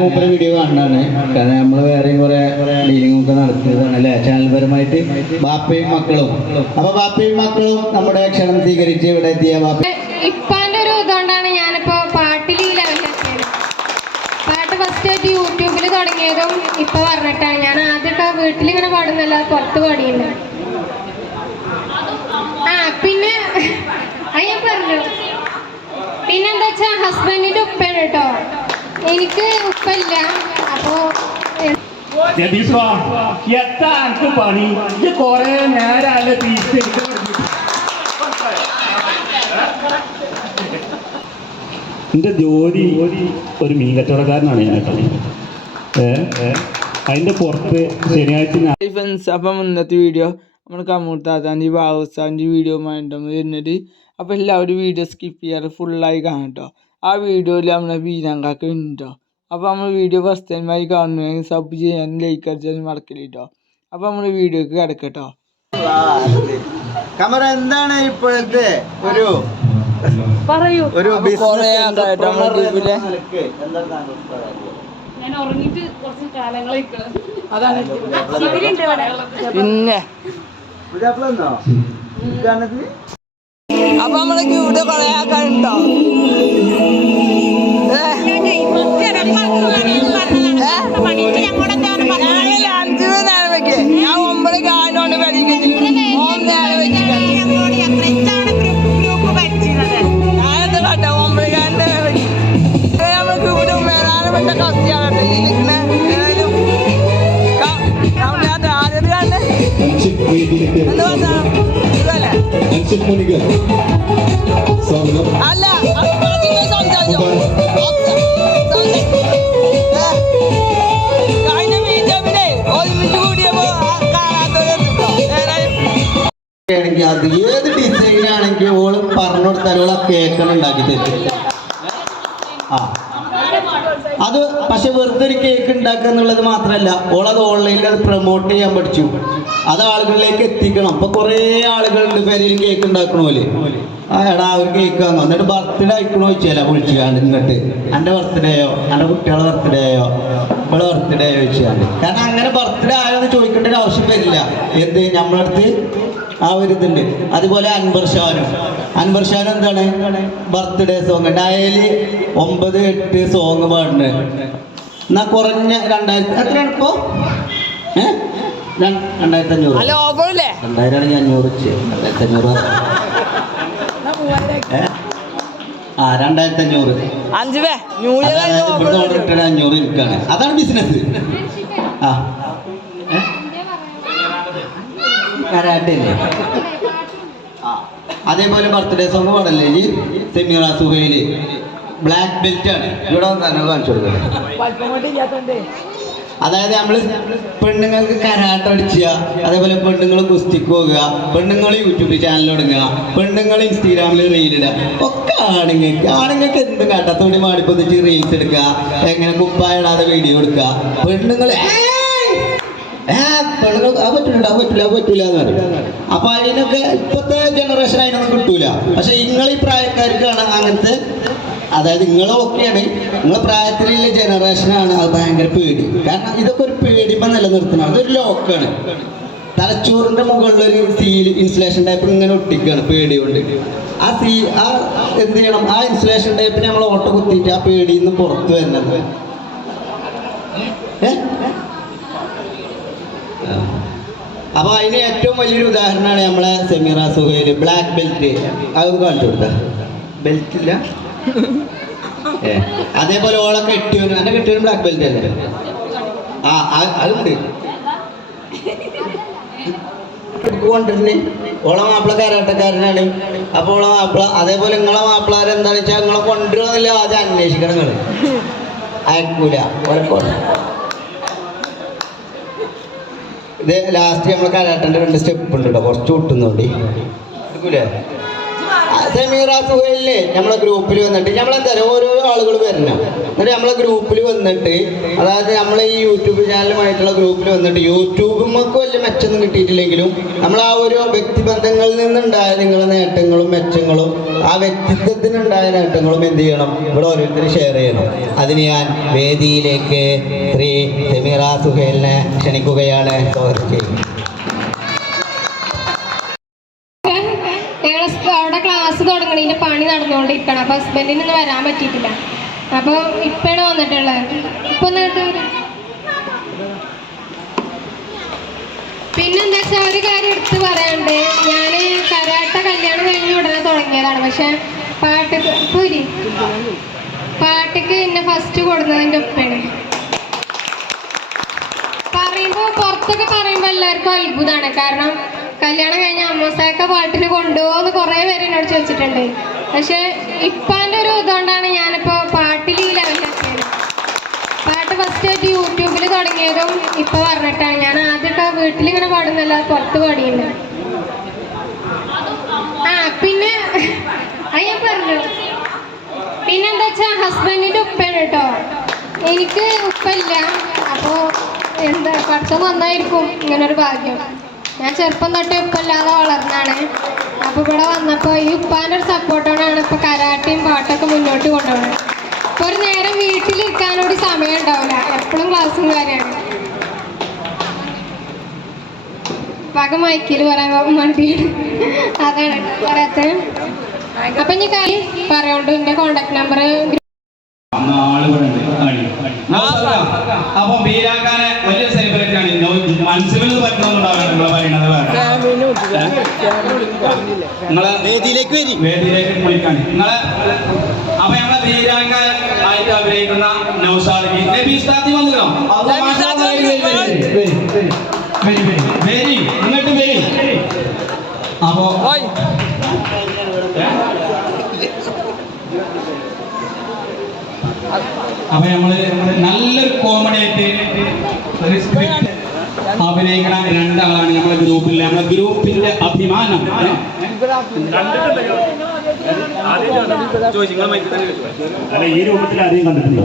മൂപ്പര വീഡിയോ കാണാണ് കാരണം നമ്മൾ വേറെയും കുറെ ഡീലിംഗ് ഒക്കെ നടത്തുന്നതാണ് അല്ലേ? ചാനൽപരമായിട്ട് ബാപ്പയും മക്കളും. അപ്പൊ ബാപ്പയും മക്കളും നമ്മുടെ ക്ഷണം സ്വീകരിച്ച് ഇവിടെ എത്തിയ ബാപ്പ ഇപ്പാന്റെ ഒരു ഇതുകൊണ്ടാണ് ഞാനിപ്പോ പാട്ടിൽ ഈ ലെവലിലെത്തിയത് പാട്ട് യൂട്യൂബിൽ തുടങ്ങിയതും ഇപ്പൊ പറഞ്ഞിട്ടാണ് ഞാൻ ആദ്യമൊക്കെ വീട്ടിലിങ്ങനെ പാടുന്നല്ല പുറത്ത് പാടിയില്ല ആ പിന്നെ പറഞ്ഞു. പിന്നെന്താ വെച്ചാ ഹസ്ബൻഡിന്റെ എനിക്ക് ഉപ്പല്ല. അപ്പോ എത്താ എനിക്ക് പണി. ഇത് കൊറേ നേരല്ല തിരിച്ചെടുക്കാൻ എന്റെ ജോലി ഒരു മീൻ കച്ചവടക്കാരനാണ് ഞാൻ കേട്ടോ. അതിന്റെ പുറത്ത് ശനിയാഴ്ച ഫ്രണ്ട്സ് അപ്പം ഇന്നത്തെ വീഡിയോ നമ്മൾ കമ്മൂർത്താത്താന്റെ ബാബുസാന്റെ വീഡിയോ മാറ്റം വരുന്നത്. അപ്പോൾ എല്ലാവരും വീഡിയോ സ്കിപ്പ് ചെയ്യാറ് ഫുള്ളായി കാണാം കേട്ടോ. ആ വീഡിയോയിൽ നമ്മളെ ബീരാങ്കാക്ക് ഉണ്ടോ അപ്പോൾ നമ്മൾ വീഡിയോ ഫസ്റ്റ് ആയി കാണുന്നെങ്കിൽ സബ് ചെയ്യാനും ലൈക്ക് അടിച്ചാലും മറക്കില്ല അപ്പൊ അപ്പോൾ നമ്മൾ വീഡിയോക്ക് കിടക്കട്ടോ. കമറ എന്താണ് ഇപ്പോഴത്തെ ഒരു പറയൂ. ഒരു പിന്നെ. അപ്പൊ നമ്മളെ വീഡിയോ കുറേ ആൾക്കാരുണ്ടോ? അല്ല സംസാരിച്ചോ കഴിഞ്ഞ മീറ്റപ്പിനെ ഒരുമിച്ച് കൂടിയപ്പോ കാണാത്തവരുണ്ടോ ആണെങ്കിൽ അത് ഏത് ഡിസൈൻ ആണെങ്കിൽ ഓൾ പറഞ്ഞു കൊടുത്താൽ ഓൾ ആ കേക്കാണ് ഉണ്ടാക്കി തരും ആ അത് പക്ഷെ വെറുതെ ഒരു കേക്ക് ഉണ്ടാക്കുക എന്നുള്ളത് മാത്രമല്ല ഓളത് ഓൺലൈനിൽ അത് പ്രൊമോട്ട് ചെയ്യാൻ പഠിച്ചു അത് ആളുകളിലേക്ക് എത്തിക്കണം. അപ്പൊ കുറേ ആളുകളുണ്ട് പേരിൽ കേക്ക് ഉണ്ടാക്കണ പോലെ. ആ എടാ ഒരു കേക്ക് വന്നു എന്നിട്ട് ബർത്ത്ഡേ ആയിക്കണോ ചോദിച്ചാല വിളിച്ചുകാണ്ട് ഇങ്ങോട്ട്. എന്റെ ബർത്ത്ഡേയോ എന്റെ കുട്ടികളുടെ ബർത്ത്ഡേയോ ഇവിടെ ബർത്ത്ഡേ ചോദിച്ചാണ്ട് കാരണം അങ്ങനെ ബർത്ത്ഡേ ആയോ എന്ന് ചോദിക്കേണ്ട ഒരു ആവശ്യം വരില്ല. എന്ത്? നമ്മളടുത്ത് ആ ഒരു ഇതുണ്ട്. അതുപോലെ അൻവർ ഷാനും. അൻവർ ഷാൻ എന്താണ്? ബർത്ത്ഡേ സോങ് ഡയലി ഒമ്പത് എട്ട് സോങ് പാടുന്നത്. എന്നാ കുറഞ്ഞ രണ്ടായിരത്തി എത്രയാണ് ഇപ്പോ? ഏഹ് രണ്ടായിരത്തി അഞ്ഞൂറ് അല്ല ഓഫറില്ലേ? രണ്ടായിരം ആണെങ്കിൽ അഞ്ഞൂറ് വെച്ച്. രണ്ടായിരത്തി അഞ്ഞൂറ് ഏ? ആ രണ്ടായിരത്തി അഞ്ഞൂറ് അഞ്ച് പേ ന്യൂ ഇയർ അതായത് ഇവിടുത്തെ ഓർഡർ ഇട്ടത് അഞ്ഞൂറ് എനിക്കാണ്. അതാണ് ബിസിനസ് ആ. അതേപോലെ ബർത്ത്ഡേ സോങ് പാടല്ലേ ഈ സെമിറ സുഹൈൽ. ബ്ലാക്ക് ബെൽറ്റ് ആണ്. ഇവിടെ കാണിച്ചു കൊടുക്കുന്നത് അതായത് നമ്മൾ പെണ്ണുങ്ങൾക്ക് കരാട്ട അടിച്ചുക അതേപോലെ പെണ്ണുങ്ങൾ കുസ്തിക്ക് പോകുക പെണ്ണുങ്ങൾ യൂട്യൂബ് ചാനൽ തുടങ്ങുക പെണ്ണുങ്ങൾ ഇൻസ്റ്റാഗ്രാമിൽ റീൽ ഇടുക. ഒക്കെ ആണുങ്ങൾക്ക് ആണുങ്ങൾക്ക് എന്ത് കാട്ടത്തോടി മാടിപ്പൊന്നിച്ച് റീൽസ് എടുക്കുക എങ്ങനെ കുപ്പായിടാതെ വീഡിയോ എടുക്കുക. പെണ്ണുങ്ങൾ പെണ്ണുങ്ങൾ അത് പറ്റില്ല അത് പറ്റില്ല അത് പറ്റില്ല എന്ന് പറയും. അപ്പൊ അതിനൊക്കെ ഇപ്പോഴത്തെ ജനറേഷൻ അതിനൊന്നും കിട്ടൂല. പക്ഷെ നിങ്ങൾ ഈ പ്രായക്കാർക്കാണ് അങ്ങനത്തെ അതായത് നിങ്ങൾ ഓക്കെയാണ് നിങ്ങളെ പ്രായത്തിലുള്ള ജനറേഷനാണ് അത് ഭയങ്കര പേടി. കാരണം ഇതൊക്കെ ഒരു പേടിപ്പം നിലനിർത്തണം അതൊരു ലോക്കാണ്. തലച്ചോറിന്റെ മുകളിൽ ഒരു സീൽ ഇൻസുലേഷൻ ടൈപ്പ് ഇങ്ങനെ ഒട്ടിക്കുകയാണ് പേടി കൊണ്ട്. ആ സീ ആ എന്ത് ചെയ്യണം? ആ ഇൻസുലേഷൻ ടൈപ്പിന് നമ്മൾ ഓട്ടോ കുത്തിയിട്ട് ആ പേടിയിൽ നിന്ന് പുറത്തു വരുന്നത് ഏ? അപ്പൊ അതിന് ഏറ്റവും വലിയൊരു ഉദാഹരണമാണ് നമ്മളെ സെമീറ സുഹൈൽ ബ്ലാക്ക് ബെൽറ്റ് അത് കാണിച്ചു കൊടുത്ത. ബെൽറ്റ് ഇല്ല. അതേപോലെ ഓളെ കിട്ടിയോ എന്റെ കെട്ടിയവനും ബ്ലാക്ക് ബെൽറ്റ് അല്ലേ? ആ അതുണ്ട്. കൊണ്ടിരുന്നേ ഓളെ മാപ്പിള കരാട്ടക്കാരനാണ്. അപ്പോൾ ഓളെ മാപ്പിള അതേപോലെ നിങ്ങളെ മാപ്പിളാരെന്താണെന്ന് വെച്ചാൽ നിങ്ങളെ കൊണ്ടുവരുന്നില്ല ആദ്യം അന്വേഷിക്കണം നിങ്ങൾ അയക്കൂല. ഇത് ലാസ്റ്റ് നമ്മൾ കരാട്ടന്റെ രണ്ട് സ്റ്റെപ്പ് ഉണ്ട് കേട്ടോ കുറച്ച് കൂട്ടുന്നുണ്ട് എടുക്കൂലേ? സെമീറ ചാനലിൽ നമ്മളെ ഗ്രൂപ്പിൽ വന്നിട്ട്. നമ്മളെന്താ പറയുക ഓരോ ആളുകൾ വരണം. എന്നിട്ട് നമ്മളെ ഗ്രൂപ്പിൽ വന്നിട്ട് അതായത് നമ്മളെ ഈ യൂട്യൂബ് ചാനലുമായിട്ടുള്ള ഗ്രൂപ്പിൽ വന്നിട്ട് യൂട്യൂബുമ്മക്ക് വലിയ മെച്ചമൊന്നും കിട്ടിയിട്ടില്ലെങ്കിലും നമ്മൾ ആ ഒരു വ്യക്തിബന്ധങ്ങളിൽ നിന്നുണ്ടായ നിങ്ങളുടെ നേട്ടങ്ങളും മെച്ചങ്ങളും ആ വ്യക്തിത്വത്തിനുണ്ടായ നേട്ടങ്ങളും എന്ത് ചെയ്യണം? ഇവിടെ ഓരോരുത്തർ ഷെയർ ചെയ്യണം. അതിന് ഞാൻ വേദിയിലേക്ക് ശ്രീ സെമീറ സുഹേലിനെ ക്ഷണിക്കുകയാണ്. ചെയ്യുന്നത് ഹസ്ബൻഡിന് വരാൻ പറ്റിയിട്ടില്ല. അപ്പൊ ഇപ്പാണ് വന്നിട്ടുള്ളത്. ഇപ്പൊ പിന്നെന്താ വെച്ചാൽ ഒരു കാര്യം എടുത്ത് പറയാണ്ട് ഞാൻ കരാട്ട കല്യാണം കഴിഞ്ഞ് ഉടനെ തുടങ്ങിയതാണ്. പക്ഷെ പാട്ട് പോരി. പാട്ടിക്ക് എന്നെ ഫസ്റ്റ് കൊടുത്തതിന്റെ ഒപ്പാണ് പറയുമ്പോ പുറത്തൊക്കെ പറയുമ്പോ എല്ലാവർക്കും അത്ഭുതമാണ് കാരണം കല്യാണം കഴിഞ്ഞ അമ്മസാക്ക പാട്ടിന് കൊണ്ടുപോകുന്ന കുറെ പേര് എന്നോട് ചോദിച്ചിട്ടുണ്ട്. പക്ഷെ ഇപ്പാന്റെ ഒരു ഇതുകൊണ്ടാണ് ഞാനിപ്പോ പാട്ടിൽ ഈ ലെവലിലെത്തിയത് പാട്ട് ഫസ്റ്റ് ആയിട്ട് യൂട്യൂബിൽ തുടങ്ങിയതും ഇപ്പൊ പറഞ്ഞിട്ടാണ് ഞാൻ ആദ്യമൊക്കെ വീട്ടിലിങ്ങനെ പാടുന്നല്ല പുറത്ത് പാടിയില്ല ആ പിന്നെ അത് ഞാൻ പറഞ്ഞു. പിന്നെന്താ വെച്ചാ ഹസ്ബൻഡിന്റെ ഉപ്പയാണ് കേട്ടോ എനിക്ക് ഉപ്പല്ല. അപ്പോ എന്താ പഠിത്തം നന്നായിരിക്കും ഇങ്ങനൊരു ഭാഗ്യം. ഞാൻ ചെറുപ്പം തൊട്ടേ ഉപ്പല്ലാതെ വളർന്നാണ്. അപ്പൊ ഇവിടെ വന്നപ്പോൾ ഈ ഉപ്പാന്റെ ഒരു സപ്പോർട്ടോടാണ് ഇപ്പൊ കരാട്ടയും പാട്ടൊക്കെ മുന്നോട്ട് കൊണ്ടുപോകുന്നത്. അപ്പോൾ ഒരു നേരം വീട്ടിലിരിക്കാനോട് സമയം ഉണ്ടാവില്ല. എപ്പോഴും ക്ലാസ്സും കാര്യമാണ് പക മൈക്കിൽ പറയാൻ മടിയാണ്. അതാണ്. പറയാത്ത അപ്പൊ ഞാൻ കാര്യം പറയുള്ളൂ എന്റെ കോണ്ടാക്ട് നമ്പർ. അപ്പൊ ബീരാക്കാനെ വലിയ സെലിബ്രിറ്റി ആണ്. മനസ്സിൽ പറ്റണമെന്നുണ്ടാവില്ല നിങ്ങൾ പറയുന്നത്. നിങ്ങളെ വേദിയിലേക്ക് വരി. വേദിയിലേക്ക് വിളിക്കാൻ. നിങ്ങളെ അപ്പൊ ഞങ്ങളെ വീരാംഗ ആയിട്ട് അഭിനയിക്കുന്ന നൗസാദിക്ക് നബി ഉസ്താദി വന്നിട്ടോ വരി ഇങ്ങോട്ട് വരി. അപ്പോ അപ്പൊ നമ്മൾ നല്ലൊരു കോമഡി ആയിട്ട് ഒരു സ്ക്രിപ്റ്റ് അഭിനയിക്കണ രണ്ടാളാണ് നമ്മുടെ ഗ്രൂപ്പിൽ നമ്മുടെ ഗ്രൂപ്പിന്റെ അഭിമാനം. അല്ല ഈ രൂപത്തിൽ ആരെയും കണ്ടിട്ടില്ല.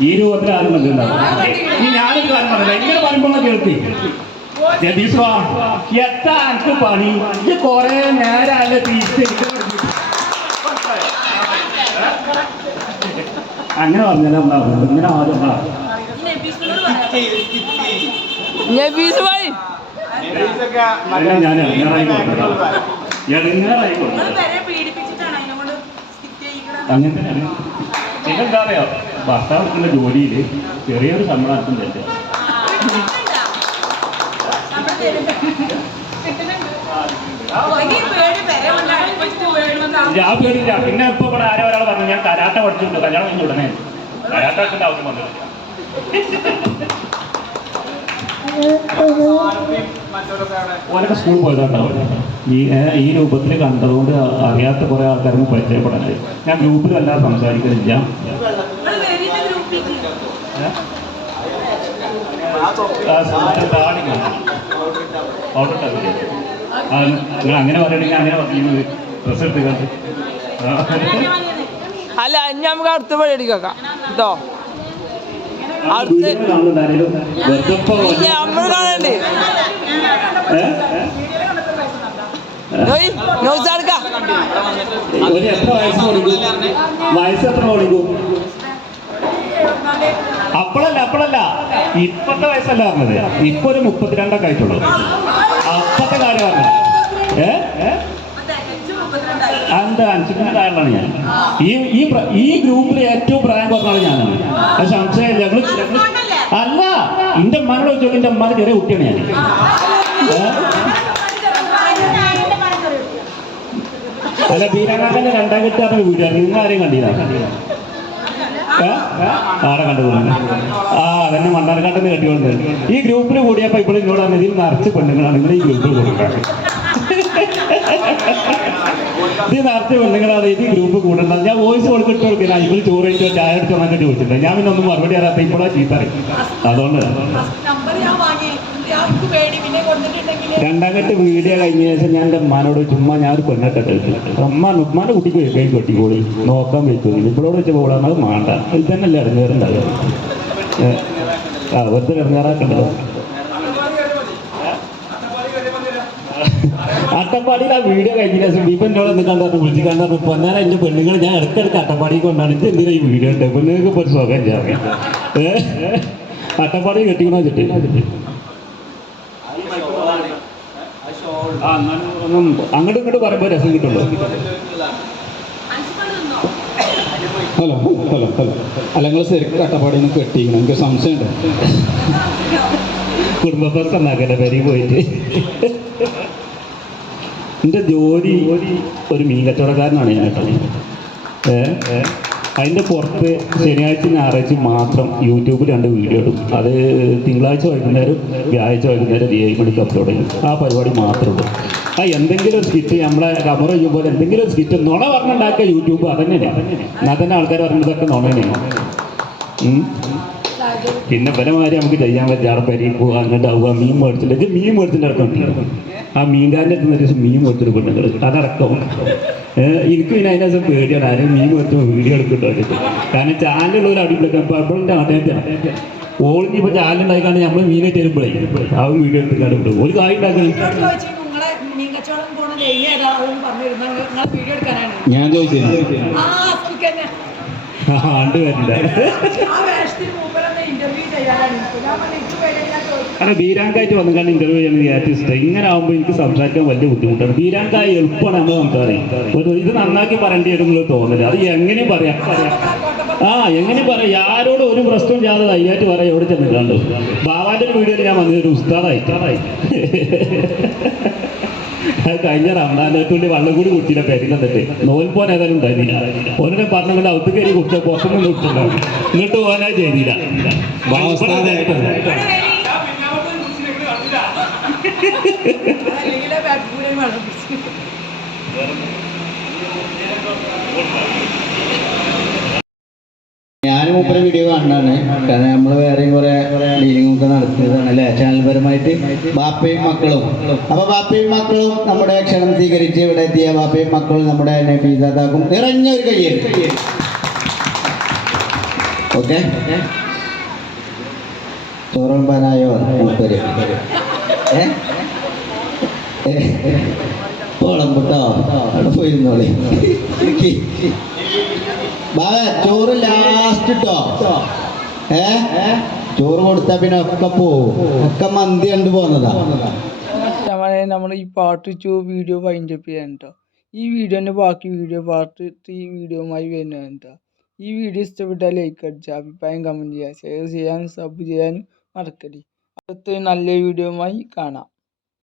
ഈ രൂപത്തിൽ ആരും കണ്ടിട്ടുണ്ടാവും ഈ ഞാനൊരു കാര്യം പറഞ്ഞില്ല എങ്ങനെ പറയുമ്പോൾ കേൾക്കി. ജതീഷ് എത്ര എനിക്ക് പണി. ഇത് കൊറേ നേരമല്ല തീർച്ച അങ്ങനെ പറഞ്ഞാൽ ഇങ്ങനെ ആദ്യം അല്ല ഞാൻ ഇറങ്ങിക്കോട്ടെ അങ്ങനെ തന്നെ ഇതെന്താ പറയാ ഭർത്താവിനുള്ള ജോലിയിൽ ചെറിയൊരു ശമ്പളത്തിന് തെറ്റ് ഞാൻ പേടില്ല പിന്നെ ഇപ്പൊ ഇവിടെ ആരോ ഒരാൾ പറഞ്ഞു ഞാൻ കരാട്ട പഠിച്ചിട്ടുണ്ട് കല്യാണം കഴിഞ്ഞ ഉടനെ കരാട്ട വെച്ചിട്ട് ആവശ്യം വന്നില്ല ഓരൊക്കെ സ്കൂളിൽ പോയതുണ്ടാവും ഈ ഈ രൂപത്തിൽ കണ്ടതുകൊണ്ട് അറിയാത്ത കുറെ ആൾക്കാരും പരിചയപ്പെടാനായി ഞാൻ ഗ്രൂപ്പിലല്ലാതെ സംസാരിക്കുന്നില്ല ഏ? ആ, നിങ്ങൾ അങ്ങനെ പറയണെങ്കിൽ അങ്ങനെ പറയുന്നത് ഡ്രസ് അല്ല നമുക്ക് അടുത്ത പഴി കേട്ടോ അടുത്ത് നമ്മൾ കാണണ്ടേ? വയസ്സ് എത്ര കൊടുക്കും അപ്പോഴല്ല അപ്പോഴല്ല ഇപ്പത്തെ വയസ്സല്ല പറഞ്ഞത്. ഇപ്പൊ ഒരു മുപ്പത്തിരണ്ടൊക്കെ ആയിട്ടുള്ളൂ. അപ്പത്തെ കാര്യമാണ് ഏ? എന്താ അഞ്ചിനാളാണ് ഞാൻ. ഈ ഈ ഈ ഗ്രൂപ്പിൽ ഏറ്റവും പ്രായം കുറഞ്ഞാണ് ഞാനാണ്. പക്ഷെ സംശയം ഞങ്ങൾ അല്ല എന്റെ മകളെ ചോദിച്ചു എന്റെ അമ്മ ചെറിയ കുട്ടിയാണ് ഞാൻ? അല്ല ബീരാകാരന്റെ രണ്ടാം കെട്ടാണ് വീട്. നിങ്ങൾ ആരെയും കണ്ടില്ല? ആടെ കണ്ടുപോകുന്നു ആ അതന്നെ മണ്ണാർക്കാട്ടെന്ന് കെട്ടിക്കൊണ്ട് ഈ ഗ്രൂപ്പിൽ കൂടിയപ്പോ ഇപ്പോൾ എന്നോട് പറഞ്ഞത് ഇതിൽ നിറച്ച് പെണ്ണുങ്ങളാണ് നിങ്ങൾ ഈ ഗ്രൂപ്പിൽ കൂടുന്നത് ഇത് നിറച്ച് പെണ്ണുങ്ങളാണ് ഇത് ഗ്രൂപ്പ് കൂടേണ്ടത്. ഞാൻ വോയിസ് കൊടുത്തിട്ട് കൊടുക്കില്ല ഇപ്പോൾ ചോറ് കഴിച്ചോ ചായ അടിച്ചോ എന്നൊക്കെ ചോദിച്ചിട്ടുണ്ട് ഞാൻ പിന്നെ ഒന്നും മറുപടി അറിയാത്ത ഇപ്പോഴാണ് ചീത്ത അറിയും അതുകൊണ്ട് നമ്പർ ഞാൻ വാങ്ങി എനിക്ക് പേടി പിന്നെ കൊടുത്തിട്ടുണ്ടെങ്കിൽ രണ്ടാം കെട്ട് വീഡിയോ കഴിഞ്ഞ ശേഷം ഞാൻ എന്റെ ഉമ്മാനോട് ചുമ്മാ ഞാൻ ഒരു പെണ്ണിട്ട് അമ്മ ഉമ്മാന്റെ കുട്ടിക്ക് കൈ കൊട്ടിക്കോളി നോക്കാൻ വെച്ചോളി ഇപ്പോഴോട് വെച്ച് പോകണം അത് മാണ്ട. ഇത് തന്നെയല്ലേ ഇറങ്ങാറുണ്ടാവുക? ആ വെറുതെ ഇറങ്ങാറാക്കണ്ടത് അട്ടപ്പാടിയിൽ ആ വീഡിയോ കഴിഞ്ഞ ശേഷം ഇപ്പം എന്നോട് ഒന്ന് കണ്ടു വിളിച്ച് കണ്ടു പൊന്നാൻ എന്റെ പെണ്ണുങ്ങൾ ഞാൻ അടുത്തടുത്ത് അട്ടപ്പാടി കൊണ്ടാണ്. ഇത് എന്തിനാ ഈ വീഡിയോ ഉണ്ട് പെണ്ണുങ്ങൾക്ക് ഇപ്പോൾ സുഖം ചെയ്യാം അട്ടപ്പാടി കെട്ടിക്കണോ ചുറ്റി അങ്ങോട്ടും ഇങ്ങോട്ടും പറയുമ്പോൾ രസം കിട്ടുള്ളൂ ഹലോ ഹലോ ഹലോ. അല്ല നിങ്ങൾ ശരിക്കും കട്ടപ്പാടിയിൽ നിന്ന് കെട്ടിക്കണം എനിക്ക് സംശയമുണ്ട്. കുടുംബ പ്രശ്നം ആക്കട്ടെ പെരി പോയിട്ട്. എന്റെ ജോലി ഒരു മീൻ കച്ചവടക്കാരനാണ് ഞാൻ കേട്ടോ. ഏ. അതിന്റെ പുറത്ത് ശനിയാഴ്ച ഞായറാഴ്ച മാത്രം യൂട്യൂബിൽ രണ്ട് വീഡിയോ ഇടും. അത് തിങ്കളാഴ്ച വൈകുന്നേരം വ്യാഴാഴ്ച വൈകുന്നേരം ഏഴ് മണിക്ക് അപ്ലോഡ് ചെയ്യും. ആ പരിപാടി മാത്രമേ ഉള്ളൂ. ആ എന്തെങ്കിലും ഒരു സ്കിറ്റ് നമ്മളെ കമറ ചെയ്യുമ്പോൾ എന്തെങ്കിലും ഒരു സ്കിറ്റ് നുണ പറഞ്ഞുണ്ടാക്കിയ യൂട്യൂബ് അതന്നെയാണ്. എന്നാൽ തന്നെ ആൾക്കാർ പറഞ്ഞതൊക്കെ നുണയാണ് ഉം. പല മാതിരി നമുക്ക് ചെയ്യാൻ പറ്റും അവിടെ പെരിയിൽ പോവുക അങ്ങോട്ട് ആവുക മീൻ മേടിച്ചിട്ട്. ഇത് മീൻ മേടിച്ചിട്ട് ഇറക്കം ആ മീൻകാരന്റെ അടുത്ത് നിന്ന് ദിവസം മീൻ മേടിച്ചിട്ട് പെണ്ണുങ്ങൾ അതടക്കം എനിക്ക് പിന്നെ അതിന്റെ ദിവസം പേടിയാണ്. ആരും മീൻ മേടിച്ചപ്പോൾ വീഡിയോ എടുക്കുന്നുണ്ട് കാരണം ചാനലുള്ളവർ അടിപൊളിയൊക്കെ ആദ്യമായിട്ടാണ് ഓളിഞ്ഞ് ഇപ്പോൾ ചാനലുണ്ടായിക്കാണ്ട് നമ്മൾ മീനെ തരുമ്പോഴേ ആ വീഡിയോ എടുത്തിട്ട് വിടും ഒരു കായ് ഉണ്ടാക്കണം ഞാൻ ചോദിച്ചിരുന്നു ആണ്ട് വരില്ല ആ വേഷത്തിന് മൂപ്പരൊന്ന് ഇന്റർവ്യൂ ചെയ്യാനാണ് കാരണം ബീരാങ്കായിട്ട് വന്നു കാരണം ഇന്റർവ്യൂ ഈ ആർട്ടിസ്റ്റ് ഇങ്ങനെ ആകുമ്പോൾ എനിക്ക് സംസാരിക്കാൻ വലിയ ബുദ്ധിമുട്ടാണ്. ബീരാങ്കായ എളുപ്പമാണ് നമ്മൾ സംസാരിക്കും ഇത് നന്നാക്കി പറയേണ്ടി വരും എന്നുള്ള തോന്നില്ല അത് എങ്ങനെയും പറയാം. ആ എങ്ങനെ പറയാം. ആരോടും ഒരു പ്രശ്നം ചെയ്യാതെ ധൈര്യമായിട്ട് പറയാം. എവിടെ ചെന്ന് കണ്ടു ബാബാന്റെ ഒരു വീഡിയോയിൽ ഞാൻ വന്നത് ഒരു ഉസ്താദായി. അത് കഴിഞ്ഞ വേണ്ടി വള്ളം കൂടി കുടിച്ചില്ല പെരിലെന്നിട്ട് നോൽപ്പോൻ ഏതായാലും ഉണ്ടായിരുന്നില്ല. ഓനെ പറഞ്ഞുകൊണ്ട് അവത്ത് കയറി കുട്ടിയെ പുറത്തുനിന്ന് കുടിച്ചില്ല എന്നിട്ട് ഓനാ ചെയ്തില്ല. ഞാൻ മൂപ്പര വീഡിയോ കാണാണ് കാരണം നമ്മൾ വേറെയും കുറെ ഡീലിംഗ് ഒക്കെ നടത്തുന്നതാണ് അല്ലേ? ചാനൽപരമായിട്ട് ബാപ്പയും മക്കളും. അപ്പൊ ബാപ്പയും മക്കളും നമ്മുടെ ക്ഷണം സ്വീകരിച്ച് ഇവിടെ എത്തിയ ബാപ്പയും മക്കളും നമ്മുടെ നഫീസാത്താക്കും നിറഞ്ഞ ഒരു കയ്യിൽ ഓക്കെ? ചോറമ്പാനായോ മൂപ്പര്. ഏ? ഓളം കേട്ടോ. അവിടെ പോയിരുന്നോളി. ചോറ് ലാസ്റ്റ് കേട്ടോ ഏ? ചോറ് കൊടുത്താ പിന്നെ ഒക്കെ പോവും. ഒക്കെ മന്തി കണ്ടു പോന്നതാ. നമ്മൾ ഈ പാർട്ട് ടു വീഡിയോ വൈൻഡപ്പ് ചെയ്യാൻ കേട്ടോ ഈ വീഡിയോന്റെ ബാക്കി വീഡിയോ പാർട്ട് ത്രീ വീഡിയോയുമായി വരുന്നത് കേട്ടോ ഈ വീഡിയോ ഇഷ്ടപ്പെട്ടാൽ ലൈക്ക് അടിക്കുക അഭിപ്രായം കമന്റ് ചെയ്യുക ഷെയർ ചെയ്യാനും സബ് ചെയ്യാനും മറക്കരുത് അടുത്ത നല്ല വീഡിയോയുമായി കാണാം.